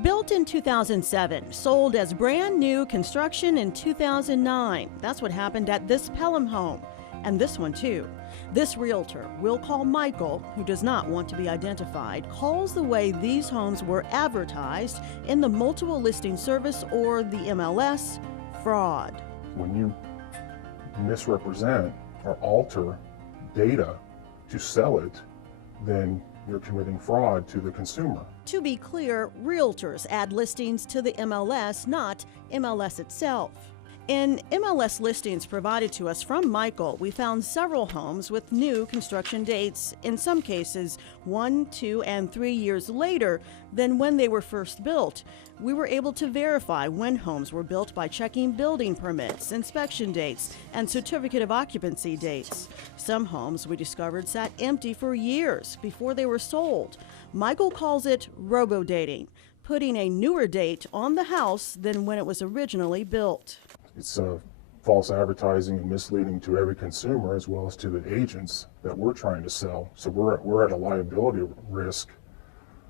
Built in 2007, sold as brand new construction in 2009. That's what happened at this Pelham home, and this one too. This realtor, we'll call Michael, who does not want to be identified, calls the way these homes were advertised in the multiple listing service, or the MLS, fraud. When you misrepresent or alter data to sell it, then you're committing fraud to the consumer. To be clear, realtors add listings to the MLS, not MLS itself. In MLS listings provided to us from Michael, we found several homes with new construction dates, in some cases 1, 2, and 3 years later than when they were first built. We were able to verify when homes were built by checking building permits, inspection dates, and certificate of occupancy dates. Some homes we discovered sat empty for years before they were sold. Michael calls it robo-dating, putting a newer date on the house than when it was originally built. It's false advertising and misleading to every consumer as well as to the agents that we're trying to sell. So we're at a liability risk,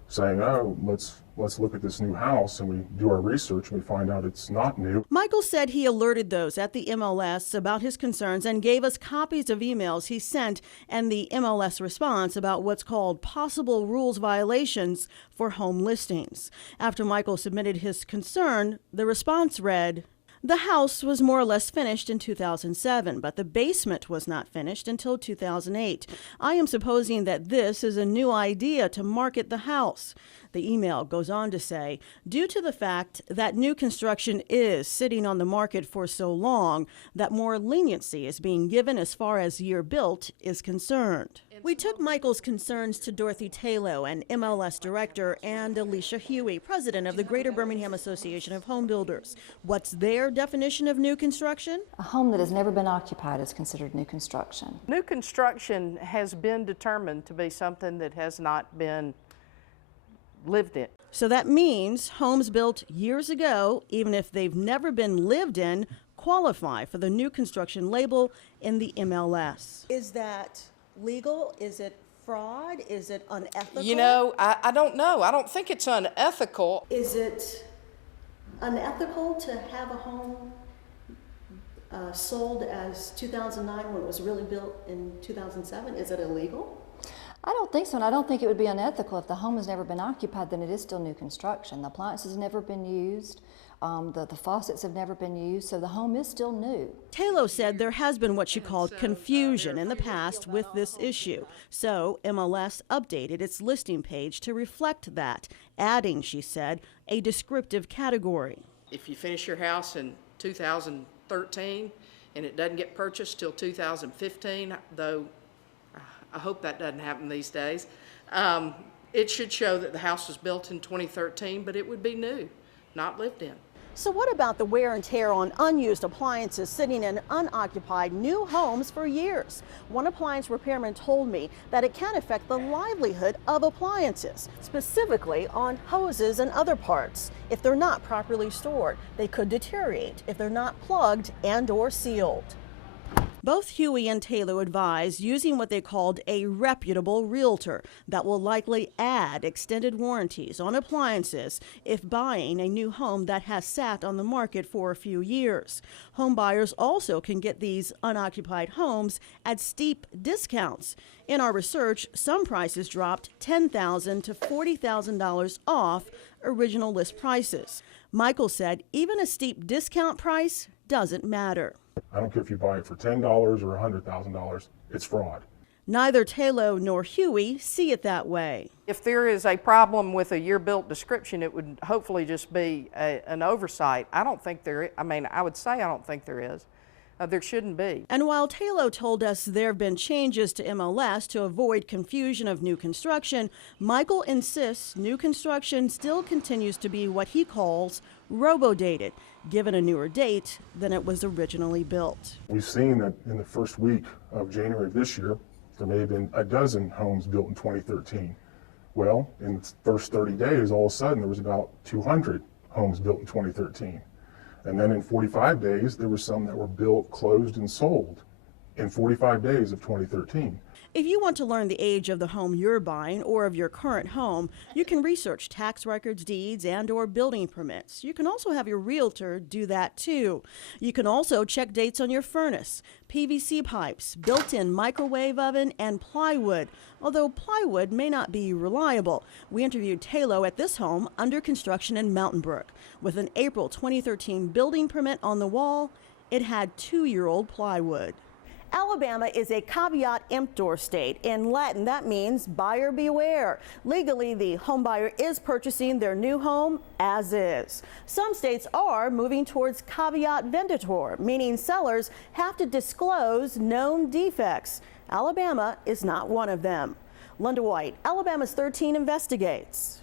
saying, oh, let's look at this new house, and we do our research and we find out it's not new. Michael said he alerted those at the MLS about his concerns and gave us copies of emails he sent and the MLS response about what's called possible rules violations for home listings. After Michael submitted his concern, the response read, "The house was more or less finished in 2007, but the basement was not finished until 2008. I am supposing that this is a new idea to market the house." The email goes on to say, due to the fact that new construction is sitting on the market for so long, that more leniency is being given as far as year built is concerned. We took Michael's concerns to Dorothy Taylor, an MLS director, and Alicia Huey, president of the Greater Birmingham Association of Home Builders. What's their definition of new construction? A home that has never been occupied is considered new construction. New construction has been determined to be something that has not been lived in. So that means homes built years ago, even if they've never been lived in, qualify for the new construction label in the MLS. Is that legal? Is it fraud? Is it unethical? You know, I don't know. I don't think it's unethical. Is it unethical to have a home sold as 2009 when it was really built in 2007? Is it illegal? I don't think so, and I don't think it would be unethical. If the home has never been occupied, then it is still new construction. The appliances have never been used, the faucets have never been used, so the home is still new. Taylor said there has been what she called confusion in the past with this issue. So MLS updated its listing page to reflect that, adding, she said, a descriptive category. If you finish your house in 2013 and it doesn't get purchased till 2015, though I hope that doesn't happen these days, it should show that the house was built in 2013, but it would be new, not lived in. So what about the wear and tear on unused appliances sitting in unoccupied new homes for years? One appliance repairman told me that it can affect the livelihood of appliances, specifically on hoses and other parts. If they're not properly stored, they could deteriorate if they're not plugged and/or sealed. Both Huey and Taylor advise using what they called a reputable realtor that will likely add extended warranties on appliances if buying a new home that has sat on the market for a few years. Home buyers also can get these unoccupied homes at steep discounts. In our research, some prices dropped $10,000 to $40,000 off original list prices. Michael said even a steep discount price doesn't matter. I don't care if you buy it for $10 or $100,000, it's fraud. Neither Taylor nor Huey see it that way. If there is a problem with a year-built description, it would hopefully just be an oversight. I don't think there is. I mean, I would say I don't think there is. There shouldn't be. And while Taylor told us there have been changes to MLS to avoid confusion of new construction, Michael insists new construction still continues to be what he calls robo-dated, given a newer date than it was originally built. We've seen that in the first week of January of this year, there may have been a dozen homes built in 2013. Well, in the first 30 days, all of a sudden, there was about 200 homes built in 2013. And then in 45 days, there were some that were built, closed, and sold in 45 days of 2013. If you want to learn the age of the home you're buying or of your current home, you can research tax records, deeds, and/or building permits. You can also have your realtor do that too. You can also check dates on your furnace, PVC pipes, built-in microwave oven, and plywood, although plywood may not be reliable. We interviewed Talo at this home under construction in Mountain Brook. With an April 2013 building permit on the wall, it had 2-year-old plywood. Alabama is a caveat emptor state. In Latin, that means buyer beware. Legally, the home buyer is purchasing their new home as is. Some states are moving towards caveat venditor, meaning sellers have to disclose known defects. Alabama is not one of them. Linda White, Alabama's 13 investigates.